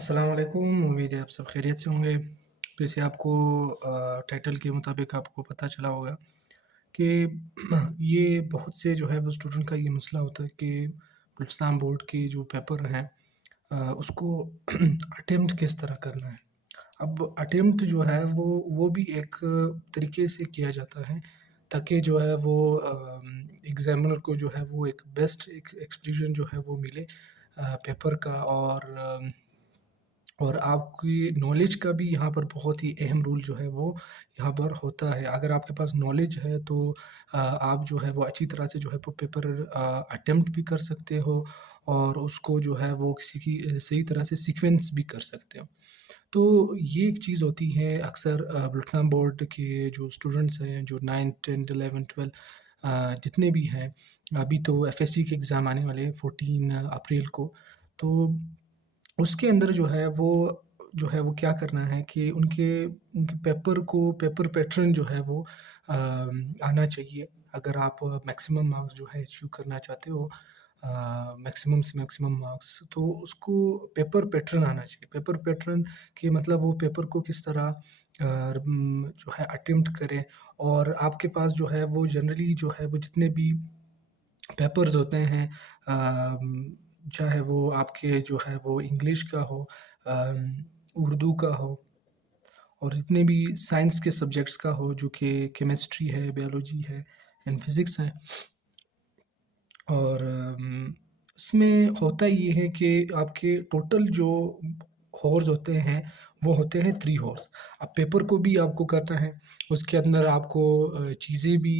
अस्सलाम वालेकुम। उम्मीद है आप सब खैरियत से होंगे। जैसे आपको टाइटल के मुताबिक आपको पता चला होगा कि ये बहुत से जो है वो स्टूडेंट का ये मसला होता है कि बलूचिस्तान बोर्ड के जो पेपर हैं उसको अटेम्प्ट किस तरह करना है। अब अटेम्प्ट जो है वो भी एक तरीके से किया जाता है ताकि जो है वो एग्ज़ामिनर को जो है वो एक बेस्ट एक एक्सप्रेशन जो है वो मिले पेपर का। और आपकी नॉलेज का भी यहाँ पर बहुत ही अहम रोल जो है वो यहाँ पर होता है। अगर आपके पास नॉलेज है तो आप जो है वो अच्छी तरह से जो है वो पेपर अटेम्प्ट भी कर सकते हो और उसको जो है वो किसी की सही तरह से सीक्वेंस भी कर सकते हो। तो ये एक चीज़ होती है अक्सर बलूचिस्तान बोर्ड के जो स्टूडेंट्स हैं जो 9th 10th 11th 12 जितने भी हैं। अभी तो एफएससी के एग्ज़ाम आने वाले हैं 14 अप्रैल को। तो उसके अंदर जो है वो क्या करना है कि उनके उनके पेपर पैटर्न जो है वो आना चाहिए। अगर आप मैक्सिमम मार्क्स जो है अचीव करना चाहते हो मैक्सिमम से मैक्सिमम मार्क्स तो उसको पेपर पैटर्न आना चाहिए। पेपर पैटर्न के मतलब वो पेपर को किस तरह जो है अटेम्प्ट करें। और आपके पास जो है वो जनरली जो है वो जितने भी पेपर्स होते हैं चाहे वो आपके जो है वो इंग्लिश का हो, उर्दू का हो और जितने भी साइंस के सब्जेक्ट्स का हो जो कि केमिस्ट्री है, बायोलॉजी है एंड फिज़िक्स है। और इसमें होता ये है कि आपके टोटल जो हॉर्स होते हैं वो होते हैं 3 हॉर्स। अब पेपर को भी आपको करना है, उसके अंदर आपको चीज़ें भी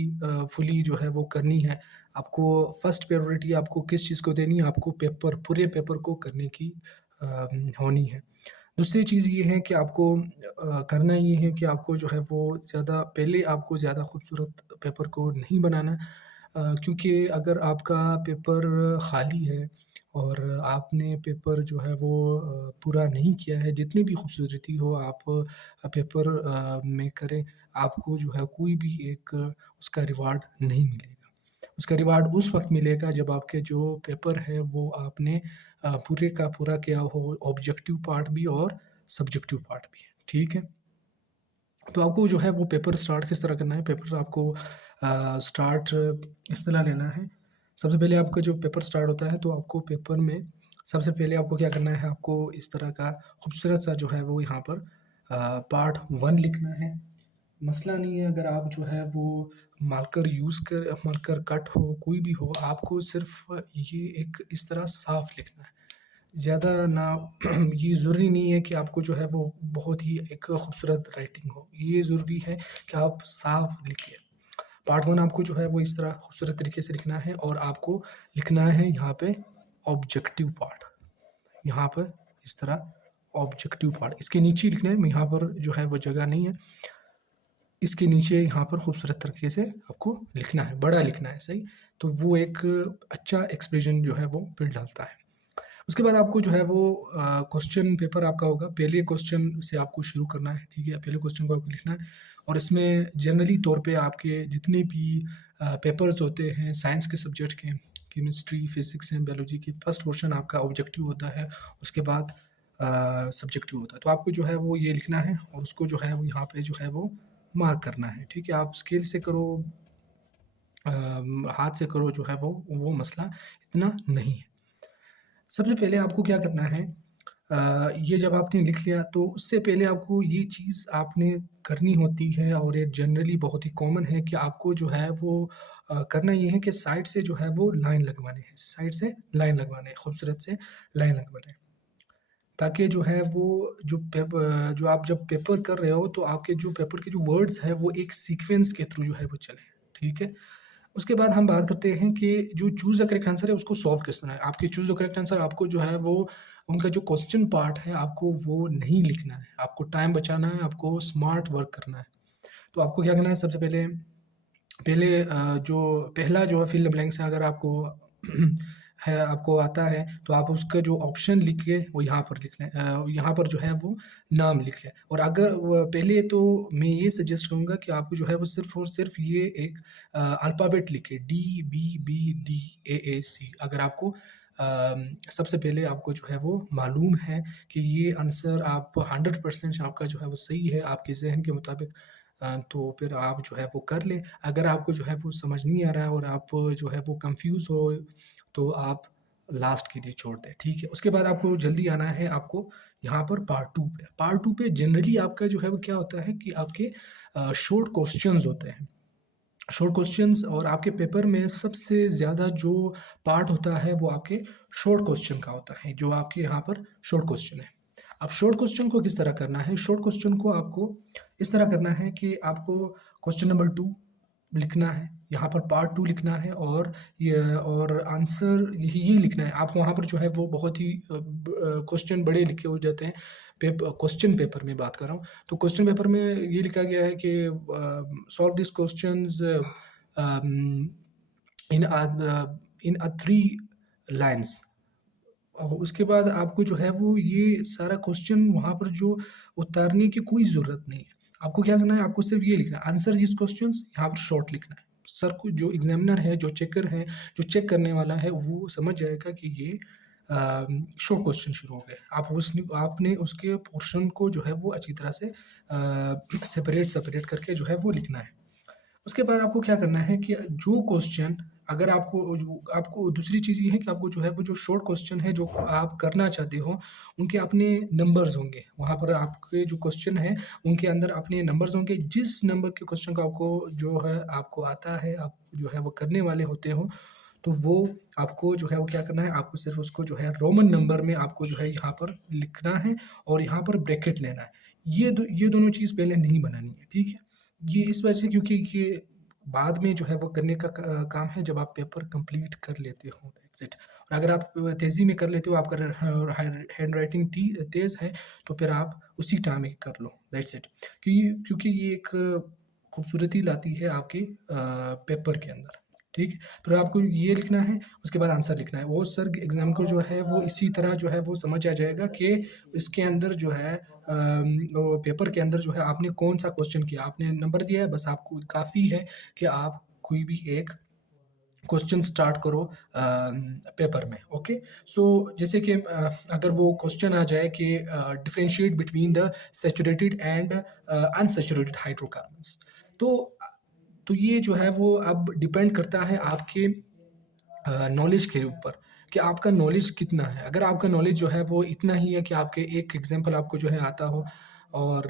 फुली जो है वो करनी है। आपको फर्स्ट प्रायोरिटी आपको किस चीज़ को देनी है, आपको पूरे पेपर को करने की होनी है। दूसरी चीज़ ये है कि आपको करना ये है कि आपको जो है वो आपको ज़्यादा खूबसूरत पेपर को नहीं बनाना। क्योंकि अगर आपका पेपर खाली है और आपने पेपर जो है वो पूरा नहीं किया है, जितनी भी खूबसूरती हो आप पेपर में करें, आपको जो है कोई भी एक उसका रिवार्ड नहीं मिलेगा। उसका रिवार्ड उस वक़्त मिलेगा जब आपके जो पेपर है वो आपने पूरे का पूरा किया हो, ऑब्जेक्टिव पार्ट भी और सब्जेक्टिव पार्ट भी, ठीक है? तो आपको जो है वो पेपर स्टार्ट किस तरह करना है, पेपर आपको स्टार्ट इस तरह लेना है। सबसे पहले आपका जो पेपर स्टार्ट होता है तो आपको पेपर में सबसे पहले आपको क्या करना है, आपको इस तरह का खूबसूरत सा जो है वो यहाँ पर पार्ट 1 लिखना है। मसला नहीं है अगर आप जो है वो मार्कर कट हो, कोई भी हो, आपको सिर्फ़ ये एक इस तरह साफ लिखना है। ज़्यादा ना ये ज़रूरी नहीं है कि आपको जो है वो बहुत ही एक खूबसूरत राइटिंग हो। ये ज़रूरी है कि आप साफ लिखें। पार्ट 1 आपको जो है वो इस तरह खूबसूरत तरीके से लिखना है और आपको लिखना है यहाँ पे ऑब्जेक्टिव पार्ट। यहाँ पर इस तरह ऑब्जेक्टिव पार्ट, इसके नीचे लिखना है, यहाँ पर जो है वो जगह नहीं है। इसके नीचे यहाँ पर खूबसूरत तरीके से आपको लिखना है, बड़ा लिखना है, सही? तो वो एक अच्छा एक्सप्रेशन जो है वो फिर डालता है। उसके बाद आपको जो है वो क्वेश्चन पेपर आपका होगा, पहले क्वेश्चन से आपको शुरू करना है, ठीक है? पहले क्वेश्चन को आपको लिखना है और इसमें जनरली तौर पे आपके जितने भी पेपर्स होते हैं साइंस के सब्जेक्ट के, केमिस्ट्री, फिज़िक्स एंड बायोलॉजी के फर्स्ट क्वेश्चन आपका ऑब्जेक्टिव होता है, उसके बाद सब्जेक्टिव होता है। तो आपको जो है वो ये लिखना है और उसको जो है वो यहाँ पे जो है वो मार्क करना है, ठीक है? आप स्केल से करो हाथ से करो जो है वो मसला इतना नहीं है। सबसे पहले आपको क्या करना है, ये जब आपने लिख लिया तो उससे पहले आपको ये चीज़ आपने करनी होती है और ये जनरली बहुत ही कॉमन है कि आपको जो है वो करना ये है कि साइड से जो है वो लाइन लगवाने हैं, साइड से लाइन लगवाने हैं, खूबसूरत से लाइन लगवाने हैं। ताकि जो है वो जो आप जब पेपर कर रहे हो तो आपके जो पेपर के जो वर्ड्स हैं वो एक सीक्वेंस के थ्रू जो है वो चलें, ठीक है? उसके बाद हम बात करते हैं कि जो चूज़ द करेक्ट आंसर है उसको सॉल्व किस तरह है। आपके चूज़ द करेक्ट आंसर आपको जो है वो उनका जो क्वेश्चन पार्ट है आपको वो नहीं लिखना है। आपको टाइम बचाना है, आपको स्मार्ट वर्क करना है। तो आपको क्या करना है सबसे पहले पहले जो पहला जो है फ़िल द ब्लैंक्स है अगर आपको है आपको आता है तो आप उसका जो ऑप्शन लिख के वो यहाँ पर लिख लें, यहाँ पर जो है वो नाम लिख लें। और अगर पहले तो मैं ये सजेस्ट करूँगा कि आपको जो है वो सिर्फ़ और सिर्फ़ ये एक अल्फ़ाबेट लिखें डी, बी, बी, डी, ए, सी। अगर आपको सबसे पहले आपको जो है वो मालूम है कि ये आंसर आप 100% आपका जो है वो सही है आपके ज़हन के मुताबिक, तो फिर आप जो है वो कर लें। अगर आपको जो है वो समझ नहीं आ रहा है और आप जो है वो कन्फ्यूज़ हो, तो आप लास्ट के लिए छोड़ दें, ठीक है? उसके बाद आपको जल्दी आना है आपको यहाँ पर पार्ट 2 पे। पार्ट 2 पे जनरली आपका जो है वो क्या होता है कि आपके शॉर्ट क्वेश्चंस होते हैं। शॉर्ट क्वेश्चंस, और आपके पेपर में सबसे ज़्यादा जो पार्ट होता है वो आपके शॉर्ट क्वेश्चन का होता है, जो आपके यहाँ पर शॉर्ट क्वेश्चन है। अब शॉर्ट क्वेश्चन को किस तरह करना है? शॉर्ट क्वेश्चन को आपको इस तरह करना है कि आपको क्वेश्चन नंबर 2 लिखना है, यहाँ पर पार्ट 2 लिखना है, और आंसर ये लिखना है। आप वहाँ पर जो है वो बहुत ही क्वेश्चन बड़े लिखे हो जाते हैं। क्वेश्चन पेपर में बात कर रहा हूँ। तो क्वेश्चन पेपर में ये लिखा गया है कि solve this questions in a 3 lines. और उसके बाद आपको जो है वो ये सारा क्वेश्चन वहाँ पर जो उतारने की कोई ज़रूरत नहीं है। आपको क्या करना है, आपको सिर्फ ये लिखना है, आंसर दिस क्वेश्चंस, यहाँ पर शॉर्ट लिखना है। सर को जो एग्जामिनर है, जो चेकर है, जो चेक करने वाला है, वो समझ जाएगा कि ये शॉर्ट क्वेश्चन शुरू हो गए। आपने उसके पोर्शन को जो है वो अच्छी तरह से सेपरेट करके जो है वो लिखना है। उसके बाद आपको क्या करना है कि जो क्वेश्चन, अगर आपको दूसरी चीज़ ये है कि आपको जो है वो जो शॉर्ट क्वेश्चन है जो आप करना चाहते हो, उनके अपने नंबर्स होंगे। वहाँ पर आपके जो क्वेश्चन है उनके अंदर अपने नंबर्स होंगे। जिस नंबर के क्वेश्चन का आपको जो है आपको आता है, आप जो है वो करने वाले होते हो, तो वो आपको जो है वो क्या करना है, आपको सिर्फ उसको जो है रोमन नंबर में आपको जो है यहाँ पर लिखना है और यहाँ पर ब्रैकेट लेना है। ये दोनों चीज़ पहले नहीं बनानी है, ठीक है? ये इस वजह से क्योंकि ये बाद में जो है वो करने का काम है जब आप पेपर कंप्लीट कर लेते हो, दैट्स इट। और अगर आप तेज़ी में कर लेते हो, आपका हैंड राइटिंग तेज़ है, तो फिर आप उसी टाइम में कर लो, दैट्स इट। क्योंकि ये एक खूबसूरती लाती है आपके पेपर के अंदर, ठीक है? फिर आपको ये लिखना है, उसके बाद आंसर लिखना है। वो सर एग्ज़ाम को जो है वो इसी तरह जो है वो समझ आ जाएगा कि इसके अंदर जो है वो पेपर के अंदर जो है आपने कौन-सा क्वेश्चन किया, आपने नंबर दिया है, बस आपको काफ़ी है कि आप कोई भी एक क्वेश्चन स्टार्ट करो पेपर में, ओके? सो जैसे कि अगर वो क्वेश्चन आ जाए कि differentiate between the saturated and unsaturated hydrocarbons, तो तो ये जो है वो अब डिपेंड करता है आपके नॉलेज के ऊपर कि आपका नॉलेज कितना है। अगर आपका नॉलेज जो है वो इतना ही है कि आपके एक एग्ज़ाम्पल आपको जो है आता हो, और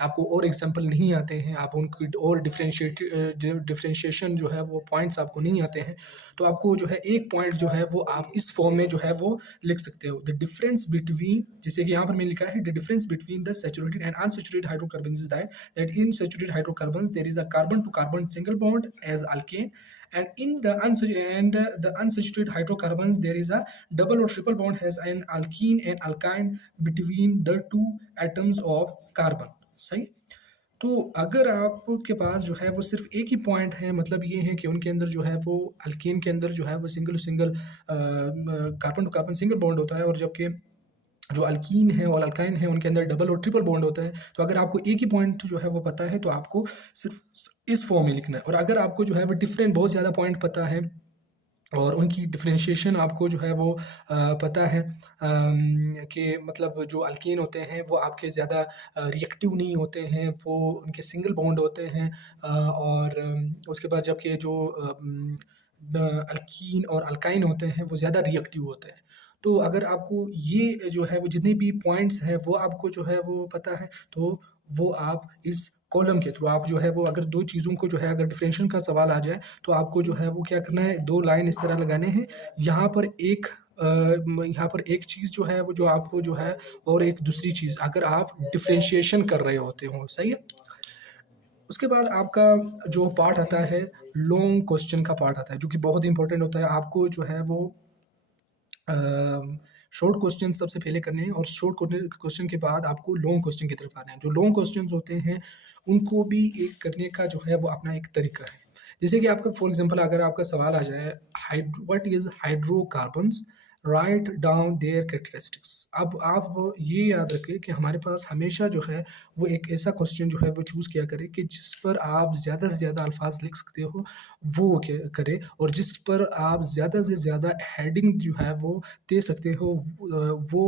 आपको और एग्ज़ाम्पल नहीं आते हैं, आप उनकी और डिफरेंशिएशन जो है वो पॉइंट्स आपको नहीं आते हैं, तो आपको जो है एक पॉइंट जो है वो आप इस फॉर्म में जो है वो लिख सकते हो। द डिफरेंस बिटवीन, जैसे कि यहाँ पर मैंने लिखा है, the difference between the saturated and unsaturated hydrocarbons is that in saturated hydrocarbons there is a carbon to carbon single bond as alkane, and in the unsaturated hydrocarbons there is a double or triple bond has an alkene and alkyne between the two atoms of carbon, सही? तो अगर आपके पास जो है वो सिर्फ एक ही point है, मतलब ये है कि उनके अंदर जो है वो अल्केन के अंदर जो है वो single single carbon to carbon single bond होता है, और जबकि जो अल्कीन है और अल्काइन है उनके अंदर डबल और ट्रिपल बॉन्ड होता है। तो अगर आपको एक ही पॉइंट जो है वो पता है, तो आपको सिर्फ इस फॉर्म में लिखना है। और अगर आपको जो है वो डिफरेंट बहुत ज़्यादा पॉइंट पता है और उनकी डिफरेंशिएशन आपको जो है वो पता है, कि मतलब जो अल्कीन होते हैं वो आपके ज़्यादा रिएक्टिव नहीं होते हैं, वो उनके सिंगल बॉन्ड होते हैं, और उसके बाद जबकि जो अल्कीन और अल्काइन होते हैं वो ज़्यादा रिएक्टिव होते हैं। तो अगर आपको ये जो है वो जितने भी पॉइंट्स हैं वो आपको जो है वो पता है, तो वो आप इस कॉलम के थ्रू आप जो है वो अगर 2 चीज़ों को जो है अगर डिफरेंशियल का सवाल आ जाए, तो आपको जो है वो क्या करना है, 2 लाइन इस तरह लगाने हैं। यहाँ पर एक यहाँ पर एक चीज़ जो है वो जो आपको जो है, और एक दूसरी चीज़ अगर आप डिफरेंशिएशन कर रहे होते हो, सही है? उसके बाद आपका जो पार्ट आता है, लॉन्ग क्वेश्चन का पार्ट आता है, जो कि बहुत इंपॉर्टेंट होता है। आपको जो है वो शॉर्ट क्वेश्चन सबसे पहले करने हैं, और शॉर्ट क्वेश्चन के बाद आपको लॉन्ग क्वेश्चन की तरफ आना है। जो लॉन्ग क्वेश्चंस होते हैं उनको भी एक करने का जो है वो अपना एक तरीका है। जैसे कि आपका फॉर एग्जांपल अगर आपका सवाल आ जाए, what is hydrocarbons write down there characteristics. अब आप ये याद रखें कि हमारे पास हमेशा जो है वो एक ऐसा क्वेश्चन जो है वो चूज़ किया करें कि जिस पर आप ज़्यादा से ज़्यादा अल्फाज लिख सकते हो वो करें, और जिस पर आप ज़्यादा से ज़्यादा हेडिंग जो है वो दे सकते हो वो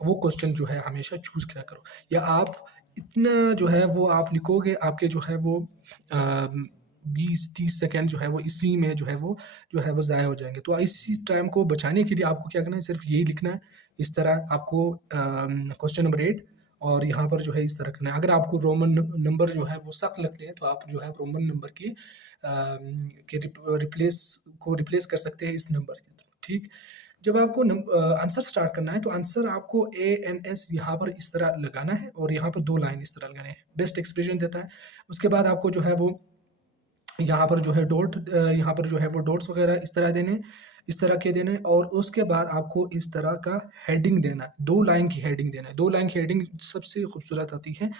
वो क्वेश्चन जो है हमेशा चूज़ किया करो। या आप इतना जो है वो आप लिखोगे, आपके जो है वो 20-30 सेकंड जो है वो इसी में जो है वो ज़ाया हो जाएँगे। तो इसी टाइम को बचाने के लिए आपको क्या करना है, सिर्फ़ यही लिखना है। इस तरह आपको क्वेश्चन नंबर 8 और यहाँ पर जो है इस तरह करना है। अगर आपको रोमन नंबर जो है वो सख्त लगते हैं, तो आप जो है रोमन नंबर के रिप्लेस कर सकते हैं इस नंबर के थ्रू, ठीक? जब आपको आंसर स्टार्ट करना है, तो आंसर आपको एएनएस यहाँ पर इस तरह लगाना है और यहाँ पर 2 लाइन इस तरह लगाने हैं। बेस्ट एक्सप्रेशन देता है। उसके बाद आपको जो है वो यहाँ पर जो है यहाँ पर जो है वो डॉट्स वगैरह इस तरह के देने, और उसके बाद आपको इस तरह का हेडिंग देना है, 2 लाइन की हेडिंग देना है। 2 लाइन की हेडिंग सबसे खूबसूरत आती है।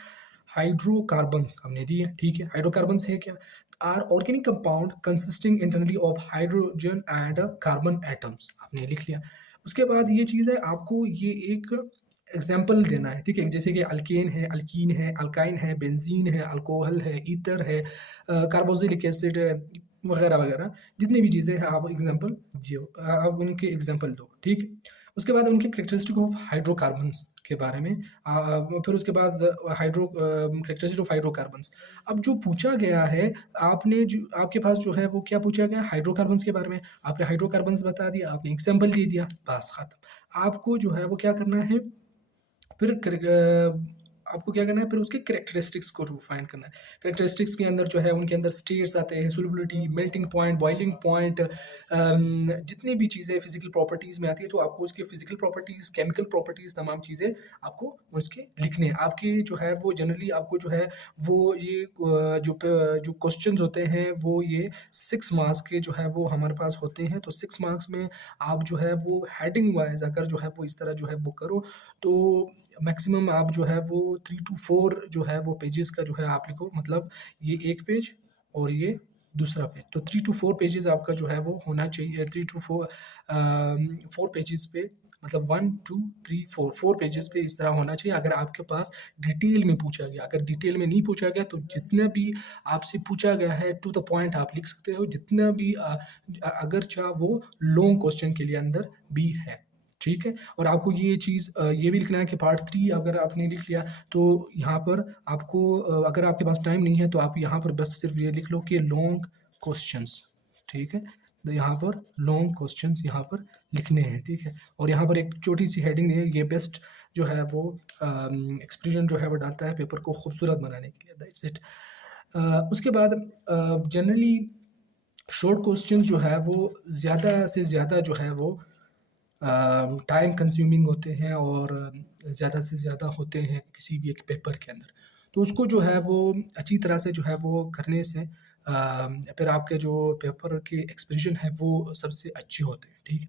हाइड्रोकार्बन्स हमने दी है, ठीक है? हाइड्रोकार्बन्स है क्या? Are organic compound consisting internally of hydrogen and carbon atoms, आपने लिख लिया। उसके बाद ये चीज़ है, आपको ये एक एग्जाम्पल देना है, ठीक है? जैसे कि अल्केन है, अल्कीन है, अल्काइन है, बेंजीन है, अल्कोहल है, ईथर है, कार्बोक्सिलिक एसिड है, वगैरह वगैरह। जितनी भी चीज़ें हैं आप एग्जाम्पल आप उनके एग्जाम्पल दो, ठीक है? उसके बाद उनके कैरेक्टरिस्टिक ऑफ हाइड्रोकार्बन्स के बारे में, फिर उसके बाद कैरेक्टरिस्टिक ऑफ हाइड्रोकार्बन्स। अब जो पूछा गया है, आपके पास जो है वो क्या पूछा गया, हाइड्रोकार्बन्स के बारे में। आपने हाइड्रोकार्बन्स बता दिया, आपने एग्जाम्पल दे दिया, बस खत्म। आपको जो है वो क्या करना है, फिर आपको क्या करना है, फिर उसके कैरेक्टरिस्टिक्स को फाइंड करना है। कैरेक्टरिस्टिक्स के अंदर जो है उनके अंदर स्टेट्स आते हैं, solubility, melting point, boiling point, जितनी भी चीज़ें फिजिकल प्रॉपर्टीज़ में आती है, तो आपको उसके फिजिकल प्रॉपर्टीज़, केमिकल प्रॉपर्टीज़, तमाम चीज़ें आपको उसके लिखने हैं। आपकी जो है वो जनरली आपको जो है वो ये जो क्वेश्चंस होते हैं वो ये 6 मार्क्स के जो है वो हमारे पास होते हैं। तो 6 मार्क्स में आप जो है वो हेडिंग वाइज अगर जो है वो इस तरह जो है वो करो, तो मैक्सिमम आप जो है वो 3 टू 4 जो है वो पेजेस का जो है आप लिखो, मतलब ये एक पेज और ये दूसरा पेज, तो 3 टू 4 पेजेस आपका जो है वो होना चाहिए। 3 टू 4 पेजेस पे, मतलब 1 2 3 4 पेजेस पे इस तरह होना चाहिए। अगर आपके पास डिटेल में पूछा गया, अगर डिटेल में नहीं पूछा गया, तो जितना भी आपसे पूछा गया है टू द पॉइंट आप लिख सकते हो, जितना भी अगर चाह वो लॉन्ग क्वेश्चन के लिए अंदर भी है, ठीक है? और आपको ये चीज़ ये भी लिखना है कि पार्ट 3 अगर आपने लिख लिया, तो यहाँ पर आपको अगर आपके पास टाइम नहीं है, तो आप यहाँ पर बस सिर्फ ये लिख लो कि लॉन्ग क्वेश्चंस, ठीक है? तो यहाँ पर लॉन्ग क्वेश्चंस यहाँ पर लिखने हैं, ठीक है? और यहाँ पर एक छोटी सी हेडिंग है, ये बेस्ट जो है वो एक्सप्रेशन जो है वो डालता है पेपर को खूबसूरत बनाने के लिए, दैट्स इट। उसके बाद जनरली शॉर्ट क्वेश्चन जो है वो ज़्यादा से ज़्यादा जो है वो टाइम कंज्यूमिंग होते हैं और ज़्यादा से ज़्यादा होते हैं किसी भी एक पेपर के अंदर। तो उसको जो है वो अच्छी तरह से जो है वो करने से फिर आपके जो पेपर के एक्सप्रेशन है वो सबसे अच्छे होते हैं, ठीक है?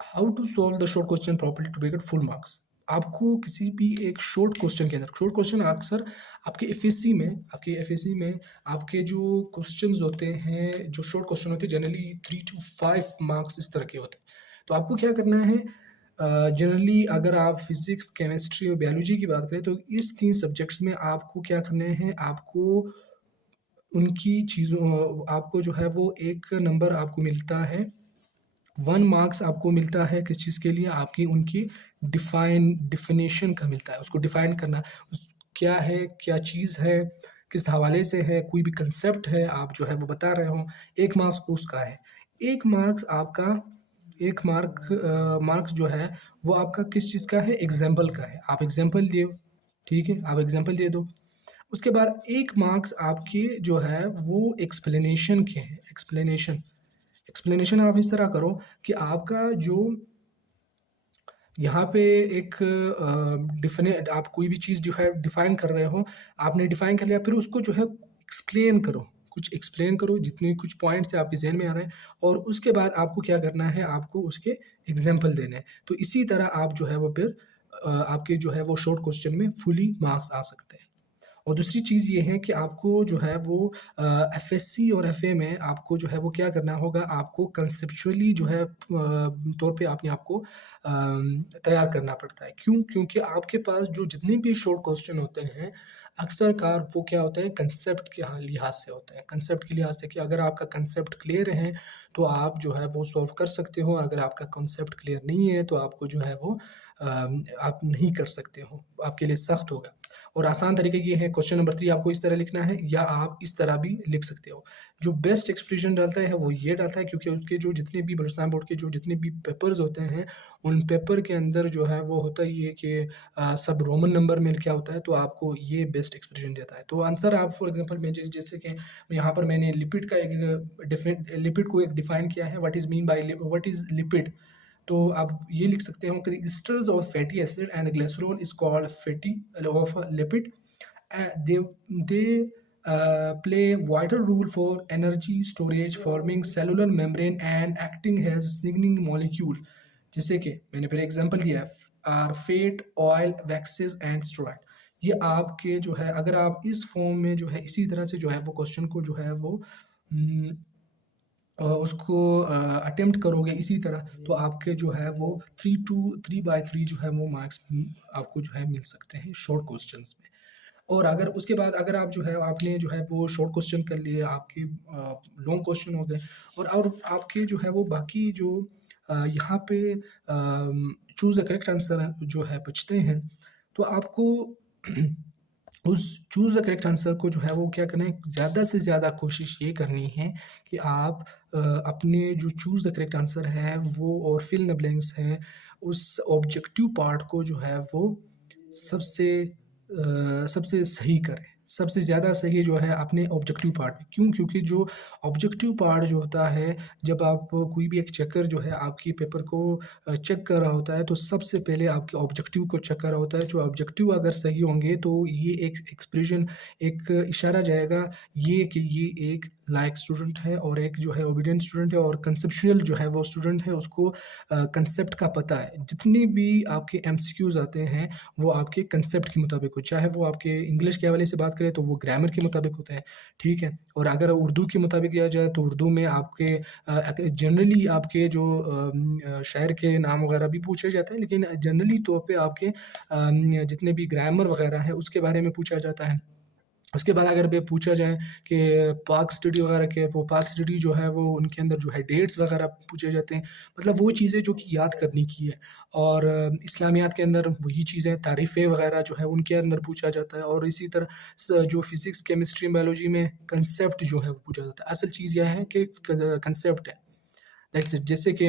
How to solve the short question properly to get full marks. आपको किसी भी एक शॉर्ट क्वेश्चन के अंदर, शॉर्ट क्वेश्चन अक्सर आपके एफएससी में आपके जो क्वेश्चंस होते हैं, जो शॉर्ट क्वेश्चन होते हैं, जनरली 3 टू 5 मार्क्स इस तरह के होते हैं। तो आपको क्या करना है, जनरली अगर आप फिजिक्स, केमिस्ट्री और बायोलॉजी की बात करें, तो इस 3 सब्जेक्ट्स में आपको क्या करने हैं, आपको उनकी चीज़ों आपको जो है वो एक नंबर आपको मिलता है, 1 मार्क्स आपको मिलता है किस चीज़ के लिए, आपकी उनकी डिफिनेशन का मिलता है। उसको डिफाइन करना, क्या है, क्या चीज़ है, किस हवाले से है, कोई भी कंसेप्ट है आप जो है वो बता रहे हो, 1 मार्क्स उसका है। 1 मार्क्स आपका 1 मार्क्स जो है वो आपका किस चीज़ का है, एग्जाम्पल का है। आप एग्जाम्पल दो, ठीक है? आप एग्जाम्पल दे दो। उसके बाद 1 मार्क्स आपके जो है वो एक्सप्लेनेशन के हैं। एक्सप्लेनेशन आप इस तरह करो कि आपका जो यहाँ पे एक आप कोई भी चीज़ डिफाइन कर रहे हो, आपने डिफाइन कर लिया, फिर उसको जो है एक्सप्लेन करो, कुछ एक्सप्लेन करो, जितने कुछ पॉइंट्स आपके जहन में आ रहे हैं, और उसके बाद आपको क्या करना है, आपको उसके एग्जाम्पल देने हैं। तो इसी तरह आप जो है वो फिर आपके जो है वो शॉर्ट क्वेश्चन में फुली मार्क्स आ सकते हैं। और दूसरी चीज़ ये है कि आपको जो है वो एफएससी और एफए में आपको जो है वो क्या करना होगा, आपको कंसेप्चुअली जो है तौर पे अपने आप को तैयार करना पड़ता है। क्यों? क्योंकि आपके पास जो जितने भी शॉर्ट क्वेश्चन होते हैं, अक्सर कार वो क्या होते हैं, कंसेप्ट के लिहाज से होते हैं। कंसेप्ट के लिहाज से कि अगर आपका कंसेप्ट क्लियर है, तो आप जो है वो सॉल्व कर सकते हो। अगर आपका कंसेप्ट क्लियर नहीं है, तो आपको जो है वो आप नहीं कर सकते हो, आपके लिए सख्त होगा। और आसान तरीके ये है, क्वेश्चन नंबर 3 आपको इस तरह लिखना है या आप इस तरह भी लिख सकते हो। जो बेस्ट एक्सप्रेशन डालता है वो ये डालता है, क्योंकि उसके जो जितने भी बलूचिस्तान बोर्ड के जो जितने भी पेपर्स होते हैं, उन पेपर के अंदर जो है वो होता ही है कि सब रोमन नंबर में क्या होता है, तो आपको ये बेस्ट एक्सप्रेशन देता है। तो आंसर आप फॉर एग्जांपल मैं जैसे कि यहाँ पर मैंने लिपिड का एक लिपिड को एक डिफाइन किया है, व्हाट इज लिपिड। तो आप ये लिख सकते हो कि asters of fatty acid and glycerol is called fatty of lipid. They play vital role for energy storage, forming cellular membrane and acting as signaling molecule। जैसे कि मैंने फिर एग्जांपल दिया है, are fat, oil, waxes and steroid. ये आपके जो है, अगर आप इस फॉर्म में जो है इसी तरह से जो है वो क्वेश्चन को जो है वो उसको अटेम्प्ट करोगे इसी तरह, तो आपके जो है वो 3 बाई 3 जो है वो मार्क्स आपको जो है मिल सकते हैं शॉर्ट क्वेश्चंस में। और अगर उसके बाद अगर आप जो है आपने जो है वो शॉर्ट क्वेश्चन कर लिए, आपके लॉन्ग क्वेश्चन हो गए, और आपके जो है वो बाकी जो यहाँ पे चूज़ द करेक्ट आंसर जो है बचते हैं, तो आपको उस चूज़ द करेक्ट आंसर को जो है वो क्या करना है, ज़्यादा से ज़्यादा कोशिश ये करनी है कि आप अपने जो चूज़ द करेक्ट आंसर है वो और फिल द ब्लैंक्स हैं, उस ऑब्जेक्टिव पार्ट को जो है वो सबसे सही करें। सबसे ज़्यादा सही जो है अपने ऑब्जेक्टिव पार्ट में। क्यों? क्योंकि जो ऑब्जेक्टिव पार्ट जो होता है, जब आप कोई भी एक चेकर जो है आपकी पेपर को चेक कर रहा होता है, तो सबसे पहले आपके ऑब्जेक्टिव को चेक कर रहा होता है। जो ऑब्जेक्टिव अगर सही होंगे, तो ये एक एक्सप्रेशन, एक इशारा जाएगा ये कि ये एक लायक स्टूडेंट है और एक जो है ओबीडिएंट स्टूडेंट है और कंसेप्चुअल जो है वो स्टूडेंट है, उसको कंसेप्ट का पता है। जितने भी आपके एमसीक्यूज़ आते हैं, वो आपके कंसेप्ट के मुताबिक हो, चाहे वो आपके इंग्लिश के हवाले से बात करें तो वो ग्रामर के मुताबिक होते हैं, ठीक है? और अगर उर्दू के मुताबिक किया जाए, तो उर्दू में आपके जनरली आपके जो शायर के नाम वगैरह भी पूछे जाते हैं, लेकिन जनरली तौर पे आपके जितने भी ग्रामर वगैरह हैं उसके बारे में पूछा जाता है। उसके बाद अगर बे पूछा जाए कि पाक स्टडी वगैरह के, वो पाक स्टडी जो है वो उनके अंदर जो है डेट्स वगैरह पूछे जाते हैं, मतलब वो चीज़ें जो कि याद करने की है। और इस्लामियात के अंदर वही चीज़ें, तारीफ़ें वगैरह जो है उनके अंदर पूछा जाता है, और इसी तरह जो फिज़िक्स, केमिस्ट्री, बायोलॉजी में कंसेप्ट जो है वो पूछा जाता है। असल चीज़ यह है कि कंसेप्ट है। That's it. जैसे कि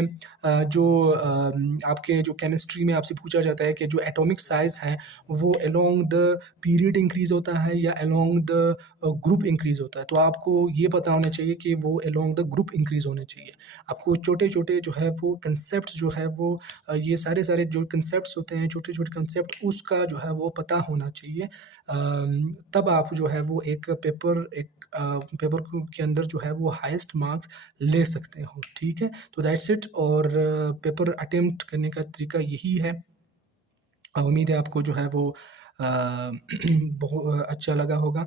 आपके जो केमिस्ट्री में आपसे पूछा जाता है कि जो एटॉमिक साइज़ है, वो अलोंग द पीरियड इंक्रीज़ होता है या अलोंग द ग्रुप इंक्रीज़ होता है। तो आपको ये पता होना चाहिए कि वो अलोंग द ग्रुप इंक्रीज़ होने चाहिए। आपको छोटे-छोटे जो है वो कंसेप्ट्स जो है वो ये सारे जो कंसेप्ट्स होते हैं, छोटे-छोटे कंसेप्ट, उसका जो है वो पता होना चाहिए। तब आप जो है वो पेपर के अंदर जो है वो हाईएस्ट मार्क्स ले सकते हो, ठीक है? तो दैट्स इट। और पेपर अटेम्प्ट करने का तरीका यही है। उम्मीद है आपको जो है वो बहुत अच्छा लगा होगा,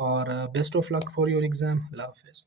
और best of luck for your exam. अल्लाह हाफ़िज़।